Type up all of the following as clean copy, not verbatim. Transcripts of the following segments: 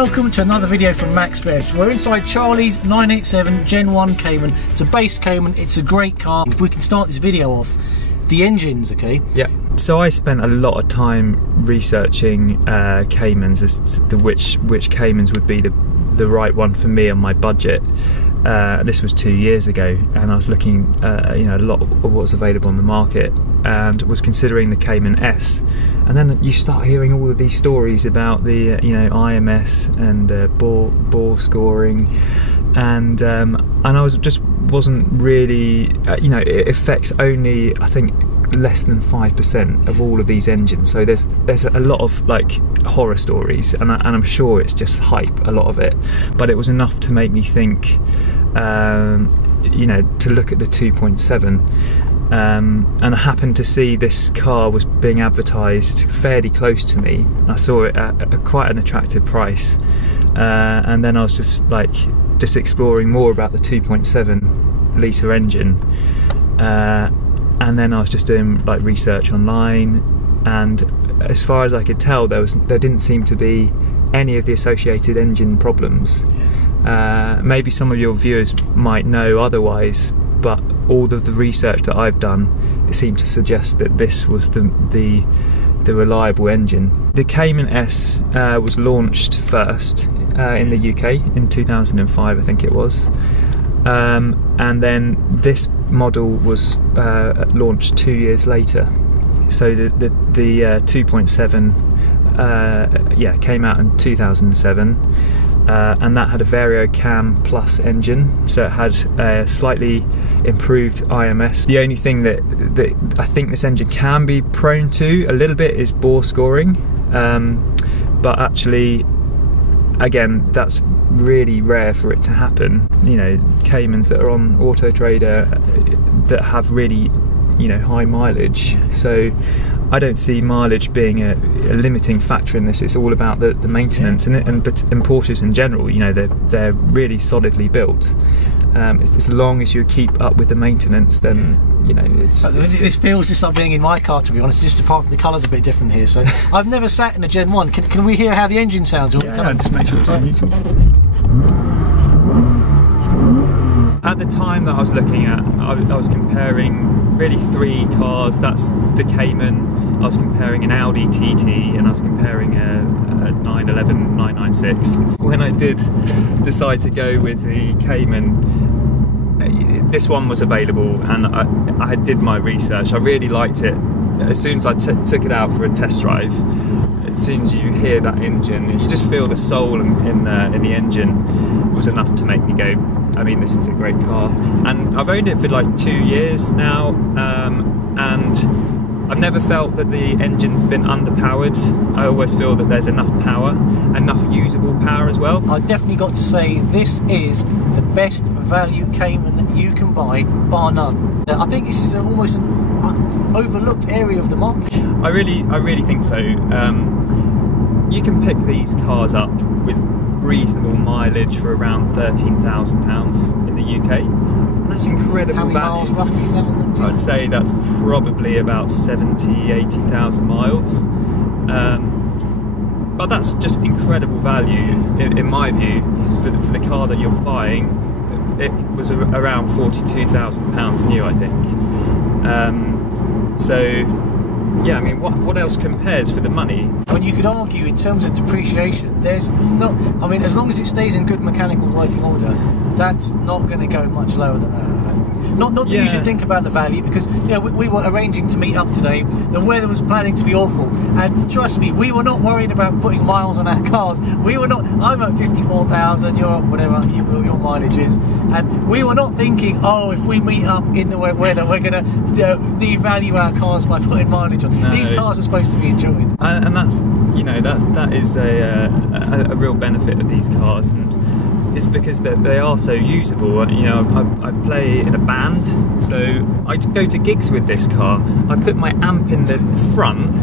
Welcome to another video from Max REVS. We're inside Charlie's 987 Gen 1 Cayman. It's a base Cayman, it's a great car. If we can start this video off, the engines, okay? Yeah. So I spent a lot of time researching Caymans as to which Caymans would be the right one for me on my budget. This was 2 years ago, and I was looking a lot of what's available on the market, and was considering the Cayman S. And then you start hearing all of these stories about the IMS and bore scoring, and I wasn't really it affects only, I think, less than 5% of all of these engines. So there's a lot of like horror stories, and I'm sure it's just hype, a lot of it, but it was enough to make me think to look at the 2.7, and I happened to see this car was being advertised fairly close to me. I saw it at quite an attractive price, and then I was just exploring more about the 2.7 litre engine, and then I was just doing like research online, and as far as I could tell, there didn't seem to be any of the associated engine problems. Maybe some of your viewers might know otherwise, but all of the research that I've done, it seemed to suggest that this was the reliable engine. The Cayman S was launched first in the UK in 2005, I think it was, and then this model was launched 2 years later. So the 2.7 came out in 2007. And that had a Vario Cam Plus engine, so it had a slightly improved IMS. The only thing that I think this engine can be prone to a little bit is bore scoring, but actually, again, that's really rare for it to happen. Caymans that are on Auto Trader that have really high mileage, so I don't see mileage being a limiting factor in this. It's all about the maintenance, and Porsches in general, they're really solidly built. As long as you keep up with the maintenance, then this feels just like being in my car, to be honest. Just apart from the colour's a bit different here. So I've never sat in a Gen 1. Can we hear how the engine sounds? Yeah, just make sure it's on YouTube. At the time that I was looking at, I was comparing really three cars. That's the Cayman, I was comparing an Audi TT, and I was comparing a 911 996. When I did decide to go with the Cayman, this one was available, and I did my research. I really liked it. As soon as I took it out for a test drive, as soon as you hear that engine, you just feel the soul in the engine, was enough to make me go, I mean, this is a great car. And I've owned it for like 2 years now, and I've never felt that the engine's been underpowered. I always feel that there's enough power, enough usable power as well. I definitely got to say, this is the best value Cayman that you can buy, bar none. I think this is almost an overlooked area of the market. I really think so. You can pick these cars up with reasonable mileage for around £13,000 in the UK. And that's incredible value. How many miles roughly is that on them? I'd say that's probably about 80,000 miles. But that's just incredible value, in my view, for the car that you're buying. It was around £42,000 new, I think. Yeah, I mean, what else compares for the money? I mean, you could argue in terms of depreciation, there's not. I mean, as long as it stays in good mechanical working order, that's not going to go much lower than that. Not that you should think about the value, because we were arranging to meet up today. The weather was planning to be awful, and trust me, we were not worried about putting miles on our cars. We were not. I'm at 54,000. You're whatever your mileage is, and we were not thinking, oh, if we meet up in the weather, we're going to devalue our cars by putting mileage on. No. These cars are supposed to be enjoyed, and that is a real benefit of these cars, and it's because they are so usable. I play in a band, so I go to gigs with this car. I put my amp in the front,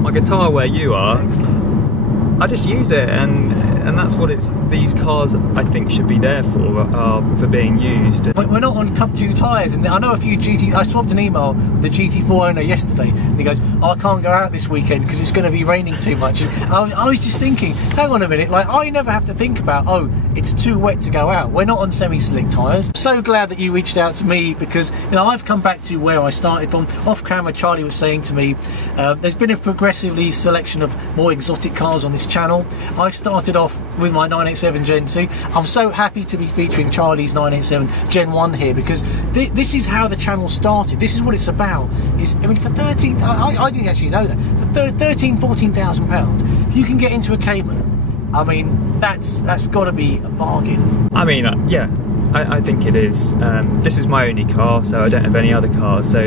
my guitar where you are. Excellent. I just use it, and and that's what these cars I think should be there for being used. We're not on Cup 2 tyres, and I know a few I swapped an email with the GT4 owner yesterday, and he goes, oh, I can't go out this weekend because it's going to be raining too much. And I was just thinking, hang on a minute, like, I never have to think about, oh, it's too wet to go out. We're not on semi-slick tyres. I'm so glad that you reached out to me, because, you know, I've come back to where I started from. Off camera, Charlie was saying to me, there's been a progressively selection of more exotic cars on this channel. I started off with my 987 Gen 2. I'm so happy to be featuring Charlie's 987 Gen 1 here, because this is how the channel started. This is what it's about. I mean, for 13, I didn't actually know that. For 13, 14,000 pounds, you can get into a Cayman. I mean, that's got to be a bargain. I mean, yeah, I think it is. This is my only car, so I don't have any other cars, so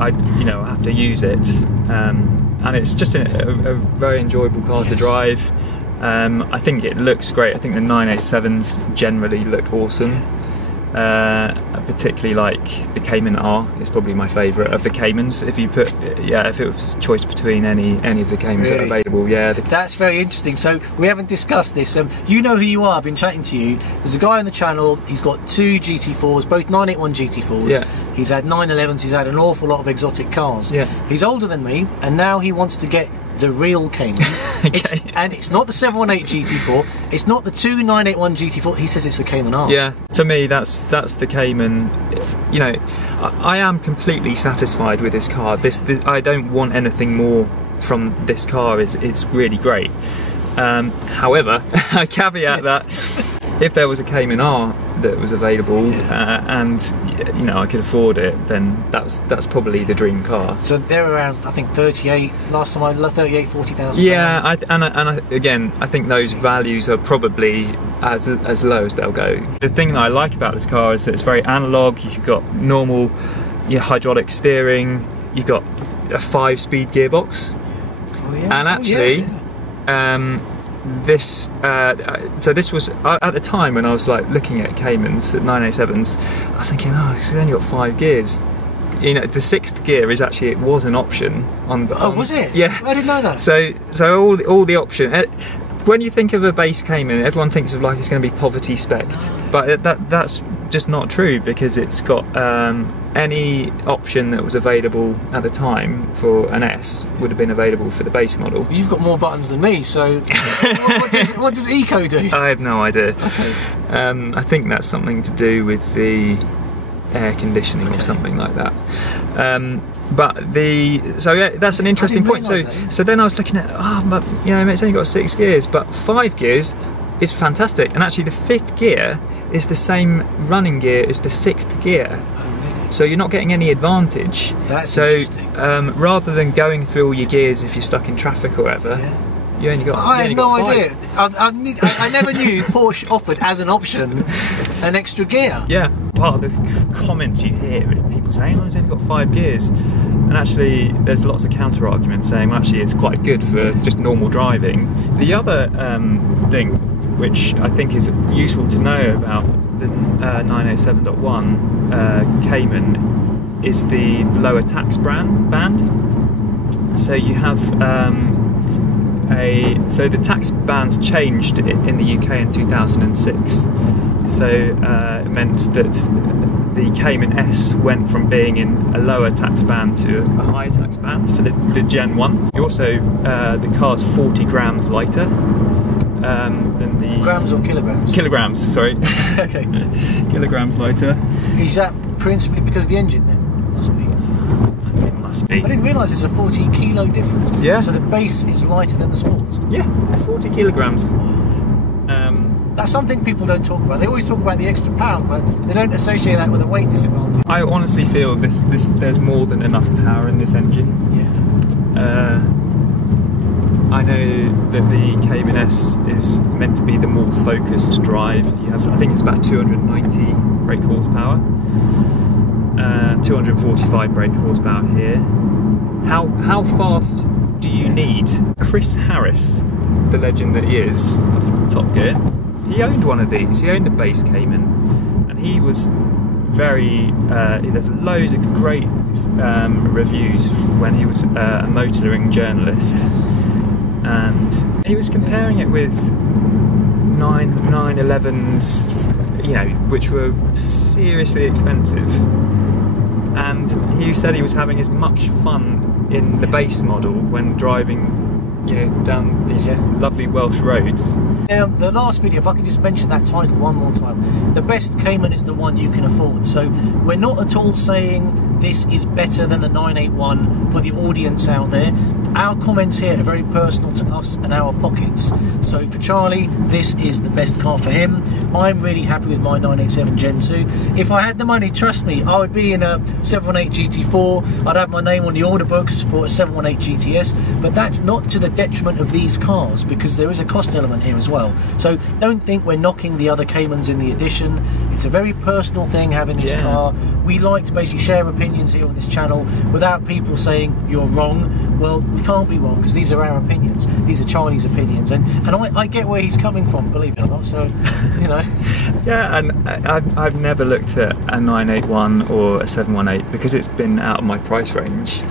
I have to use it. And it's just a very enjoyable car to drive. I think it looks great. I think the 987s generally look awesome. Particularly like the Cayman R is probably my favourite of the Caymans. If it was choice between any of the Caymans that are available, that's very interesting. So we haven't discussed this. You know who you are. I've been chatting to you. There's a guy on the channel. He's got 2 GT4s, both 981 GT4s. Yeah. He's had 911s. He's had an awful lot of exotic cars. Yeah. He's older than me, and now he wants to get the real Cayman. Okay. And it's not the 718 GT4, it's not the 981 GT4, he says it's the Cayman R. Yeah, for me that's the Cayman. You know, I am completely satisfied with this car. This I don't want anything more from this car. It's really great. However, I caveat that if there was a Cayman R that was available and I could afford it, then that's probably the dream car. So they're around, I think, 38. Last time I looked, 40,000. Yeah, again, I think those values are probably as low as they'll go. The thing that I like about this car is that it's very analog. You've got normal hydraulic steering. You've got a 5-speed gearbox. Oh yeah. And actually. This was at the time when I was like looking at Caymans at 987s, I was thinking, oh, it's only got 5 gears. You know, the 6th gear was an option on. Oh, was it? Yeah, I didn't know that. So all the option. When you think of a base Cayman, everyone thinks of like it's going to be poverty spec'd, but that's just not true, because it's got any option that was available at the time for an S would have been available for the base model. You've got more buttons than me, so what does Eco do? I have no idea. Okay. I think that's something to do with the air conditioning or something like that. That's an interesting point. So then I was looking at, but it's only got 6 gears, but 5 gears is fantastic, and actually the 5th gear is the same running gear as the 6th gear. Oh, really? So you're not getting any advantage. That's interesting. Rather than going through all your gears if you're stuck in traffic or whatever, you only got. I had no idea. I never knew Porsche offered as an option an extra gear. Yeah, part of the comments you hear is people saying, "Oh, it's only got 5 gears," and actually, there's lots of counter arguments saying, "Well, actually, it's quite good for just normal driving." The other thing, which I think is useful to know about the 987.1 Cayman, is the lower tax band. So you have so the tax bands changed in the UK in 2006. So it meant that the Cayman S went from being in a lower tax band to a higher tax band for the Gen 1. You also, the car's 40 grams lighter than the... Grams or kilograms? Kilograms, sorry. Okay. Kilograms lighter. Is that principally because of the engine then? Must be. It must be. I didn't realise there's a 40 kilo difference. Yeah. So the base is lighter than the sports? Yeah, 40 kilograms. That's something people don't talk about. They always talk about the extra pound, but they don't associate that with a weight disadvantage. I honestly feel there's more than enough power in this engine. Yeah. I know that the Cayman S is meant to be the more focused drive. You have, I think it's about 290 brake horsepower, 245 brake horsepower here. How fast do you need? Chris Harris, the legend that he is of Top Gear, he owned one of these. He owned a base Cayman, and he was very. There's loads of great reviews when he was a motoring journalist, and he was comparing it with 911s, you know, which were seriously expensive. And he said he was having as much fun in the base model when driving, you know, down these lovely Welsh roads. The last video, if I could just mention that title one more time, the best Cayman is the one you can afford. So we're not at all saying this is better than the 981 for the audience out there. Our comments here are very personal to us and our pockets. So for Charlie, this is the best car for him. I'm really happy with my 987 Gen 2. If I had the money, trust me, I would be in a 718 GT4. I'd have my name on the order books for a 718 GTS, but that's not to the detriment of these cars, because there is a cost element here as well. So don't think we're knocking the other Caymans in the edition. It's a very personal thing having this car. We like to basically share opinions here on this channel without people saying you're wrong. Well, we can't be wrong, because these are our opinions. These are Charlie's opinions, and I get where he's coming from, believe it or not. So, you know. Yeah, and I've never looked at a 981 or a 718 because it's been out of my price range.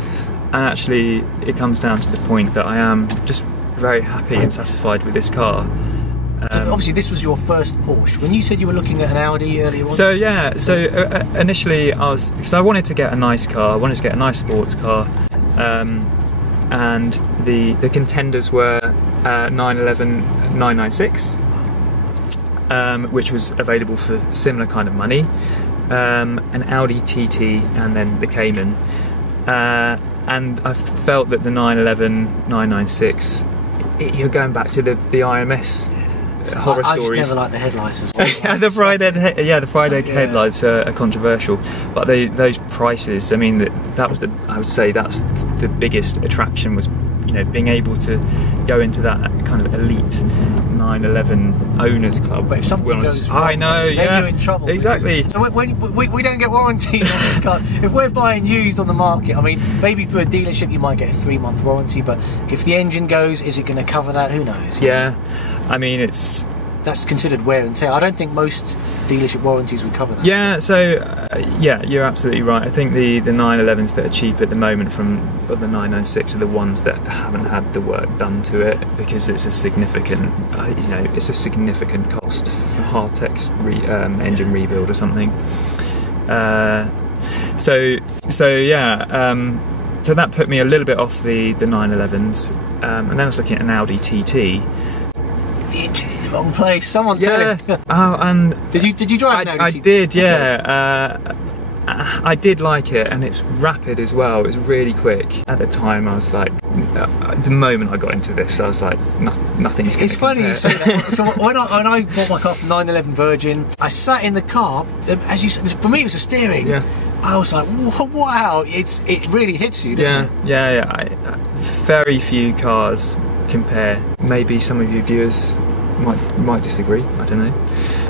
And actually, it comes down to the point that I am just very happy and satisfied with this car. So obviously, this was your first Porsche. When you said you were looking at an Audi earlier on. So yeah, initially because I wanted to get a nice car, I wanted to get a nice sports car, and the contenders were 911 996, which was available for similar kind of money, an Audi TT, and then the Cayman. And I felt that the 911 996, you're going back to the IMS horror stories. I just never liked the headlights as well. the Friday headlights are controversial, but those prices. I mean, I would say that's the biggest attraction, was, you know, being able to go into that kind of elite 911 owners club. But if something goes wrong, I know, then you're in trouble. Exactly. So when we don't get warranties on this car. If we're buying used on the market, I mean, maybe through a dealership you might get a 3-month warranty, but if the engine goes, is it going to cover that? Who knows? Yeah, I mean, that's considered wear and tear. I don't think most dealership warranties would cover that. Yeah, so yeah, you're absolutely right. I think the 911s that are cheap at the moment of the 996 are the ones that haven't had the work done to it, because it's a significant, you know, it's a significant cost for Hartex engine rebuild or something. So that put me a little bit off the 911s, and then I was looking at an Audi TT. The engine's in the wrong place. Someone tell him. Oh, and did you drive an Audi TT? I did, yeah. Okay. I did like it, and it's rapid as well. It was really quick. At the time, I was like, the moment I got into this, I was like, nothing's going to It's funny you say that. So when I bought my car from 911 Virgin, I sat in the car, as you said, for me it was the steering. Yeah. I was like, wow, it really hits you, doesn't it? Yeah. Very few cars compare. Maybe some of your viewers might disagree, I don't know.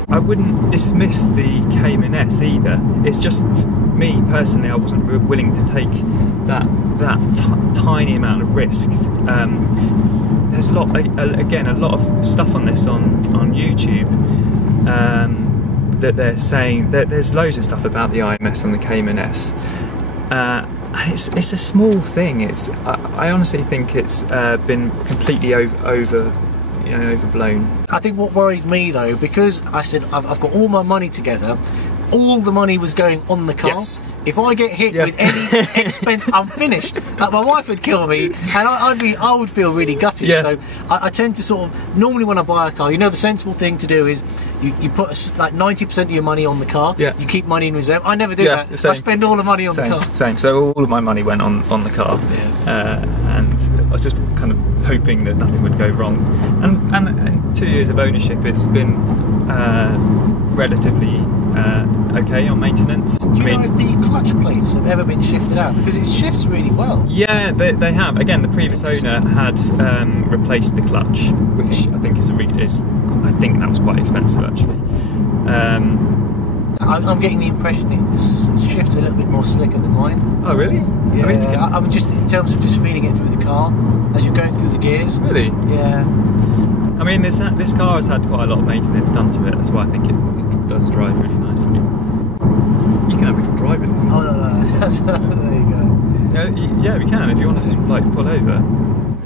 I wouldn't dismiss the Cayman S either. It's just me personally, I wasn't willing to take that tiny amount of risk. There's a lot of stuff on this on YouTube that they're saying that there's loads of stuff about the IMS on the Cayman S. It's a small thing. I honestly think it's been completely overblown. I think what worried me though, because I said I've got all my money together, all the money was going on the car. Yes. If I get hit with any expense, I'm finished. Like, my wife would kill me, and I would feel really gutted. Yeah. So I tend to sort of, normally when I buy a car, you know, the sensible thing to do is you put like 90% of your money on the car. Yeah. You keep money in reserve. I never do that. I spend all the money on the car. Same. So all of my money went on the car, and I was just kind of hoping that nothing would go wrong. And 2 years of ownership, it's been relatively okay on maintenance. Do you know if the clutch plates have ever been shifted out? Because it shifts really well. Yeah, they have. Again, the previous owner had replaced the clutch, which I think I think that was quite expensive actually. I'm getting the impression it shifts a little bit more slicker than mine. Oh really? Yeah. I mean, just in terms of just feeling it through the car as you're going through the gears. Really? Yeah. I mean, this car has had quite a lot of maintenance done to it. That's why I think it does drive really nicely. You can have a drive it. Oh no. There you go. Yeah, we can if you want to like pull over.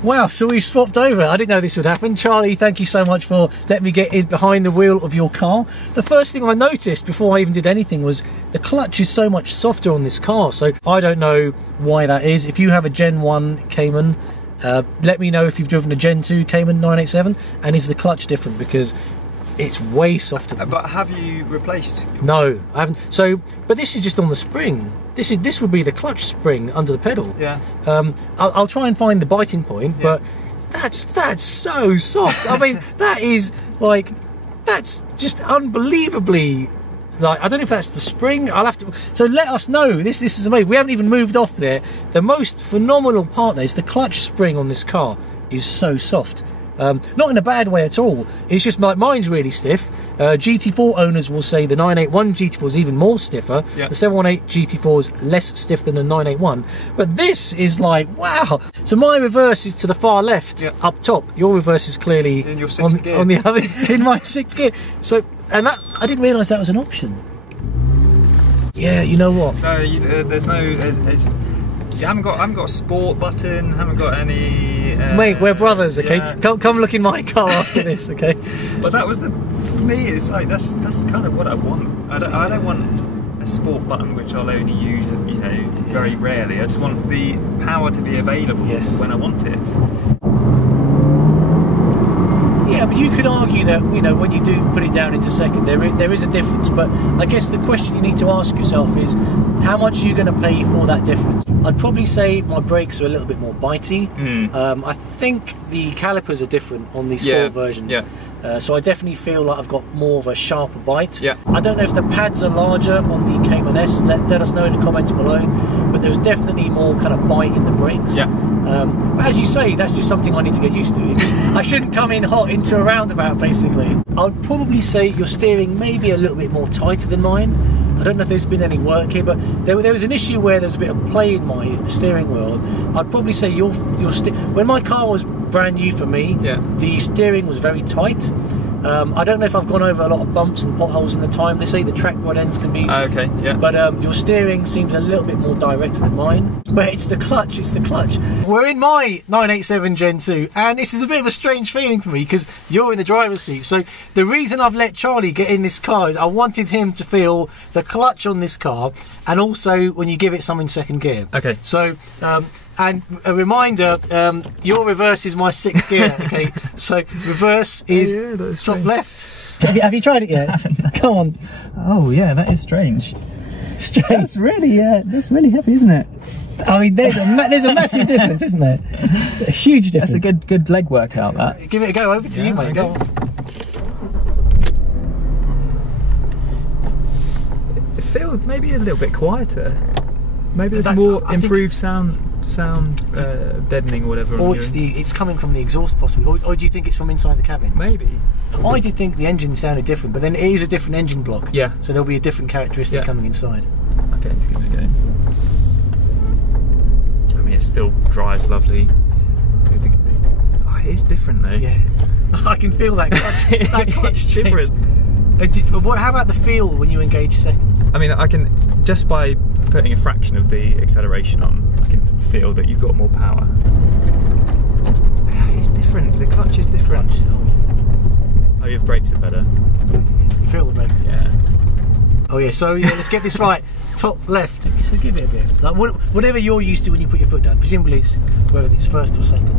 Wow, so we swapped over. I didn't know this would happen. Charlie, thank you so much for letting me get in behind the wheel of your car. The first thing I noticed before I even did anything was the clutch is so much softer on this car. So I don't know why that is. If you have a Gen 1 Cayman, let me know if you've driven a Gen 2 Cayman 987, and is the clutch different, because it's way softer. But have you replaced? No, I haven't. So, but this is just on the spring. This would be the clutch spring under the pedal. Yeah. I'll try and find the biting point, yeah. But that's so soft. I mean, that's just unbelievably. Like, I don't know if that's the spring. I'll have to. So let us know. This is amazing. We haven't even moved off there. The most phenomenal part there is the clutch spring on this car is so soft. Not in a bad way at all. It's just like mine's really stiff. GT4 owners will say the 981 GT4 is even more stiffer. Yeah. The 718 GT4 is less stiff than the 981. But this is like, wow. So my reverse is to the far left, yeah. Up top. Your reverse is clearly in your sixth gear. On the other, in my sixth gear. So, and that I didn't realise that was an option. Yeah, you know what? No, there's no. You haven't got a sport button. Haven't got any. Mate, we're brothers, okay? Yeah, come look in my car after this, okay? But that was for me. It's like that's kind of what I want. I don't want a sport button which I'll only use, very rarely. I just want the power to be available when I want it. Yeah, but you could argue that, when you do put it down into second, there is a difference. But I guess the question you need to ask yourself is, how much are you going to pay for that difference? I'd probably say my brakes are a little bit more bitey. I think the calipers are different on the sport version. Yeah. So I definitely feel like I've got more of a sharper bite. Yeah. I don't know if the pads are larger on the Cayman S. Let us know in the comments below. But there's definitely more kind of bite in the brakes. Yeah. But as you say, that's just something I need to get used to. I shouldn't come in hot into a roundabout, basically. I'd probably say your steering may be a little bit more tighter than mine. I don't know if there's been any work here, but there was an issue where there was a bit of play in my steering wheel. I'd probably say when my car was brand new for me, the steering was very tight. I don't know if I've gone over a lot of bumps and potholes in the time. They say the track rod ends can be... okay, yeah. But your steering seems a little bit more direct than mine. But it's the clutch, We're in my 987 Gen 2, and this is a bit of a strange feeling for me because you're in the driver's seat. So the reason I've let Charlie get in this car is I wanted him to feel the clutch on this car, and also when you give it some in second gear. Okay. So... and a reminder, your reverse is my sixth gear, okay? So reverse is top left. Have you tried it yet? Come on. Oh yeah, that is strange. That's really heavy, isn't it? I mean, there's a massive difference, isn't there? A huge difference. That's a good leg workout, that. Give it a go. Over to you, mate. Okay. Go on. It feels maybe a little bit quieter. Maybe there's more improved sound deadening or whatever. Or it's coming from the exhaust possibly, or do you think it's from inside the cabin? Maybe. I did think the engine sounded different, but then it is a different engine block. Yeah. So there'll be a different characteristic coming inside. Okay, let's give it a go. I mean, it still drives lovely. Oh, it is different though. Yeah. I can feel that clutch. That clutch it's different. How about the feel when you engage second? I mean, I can, just by putting a fraction of the acceleration on, I can feel that you've got more power. It's different, the clutch is different. Oh, your brakes are better. You feel the brakes? Yeah. Oh yeah, so let's get this right. Top left, so give it a bit. Like whatever you're used to when you put your foot down. Presumably it's whether it's first or second.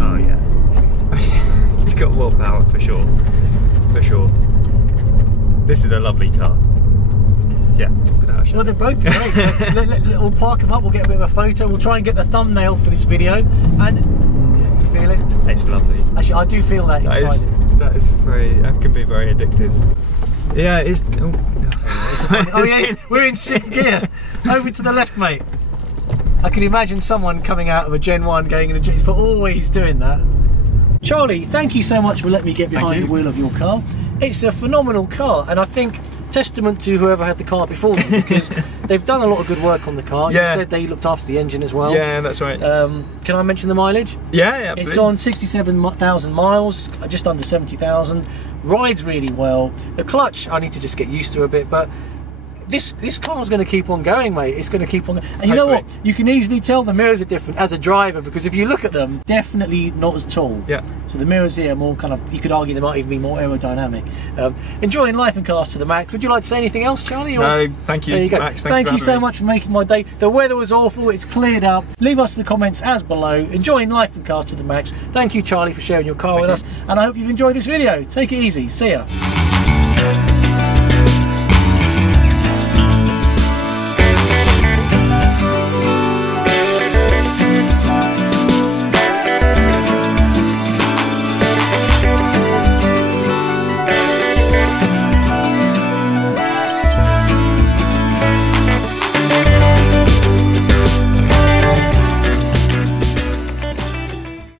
Oh yeah. You've got more power for sure. For sure. This is a lovely car. Yeah, without a shadow. Well, they're both great. So we'll park them up, we'll get a bit of a photo, we'll try and get the thumbnail for this video. And you feel it? It's lovely. Actually, I do feel that inside. That can be very addictive. Yeah, it's... Oh yeah, we're in sixth gear. Over to the left, mate. I can imagine someone coming out of a Gen 1 going in a Gen... for always doing that. Charlie, thank you so much for letting me get behind the wheel of your car. It's a phenomenal car, and I think testament to whoever had the car before them, because they've done a lot of good work on the car. Yeah. You said they looked after the engine as well. Yeah, that's right. Can I mention the mileage? Yeah, absolutely. It's on 67,000 miles, just under 70,000. Rides really well. The clutch, I need to just get used to a bit, but this car's going to keep on going, mate. It's going to keep on going. And you know what? You can easily tell the mirrors are different as a driver, because if you look at them, definitely not as tall. Yeah. So the mirrors here are more kind of, you could argue they might even be more aerodynamic. Enjoying life in cars to the max. Would you like to say anything else, Charlie? Or? No, thank you, there you go. Max. Thank you so much for making my day. The weather was awful. It's cleared up. Leave us the comments as below. Enjoying life in cars to the max. Thank you, Charlie, for sharing your car with us. And I hope you've enjoyed this video. Take it easy. See ya.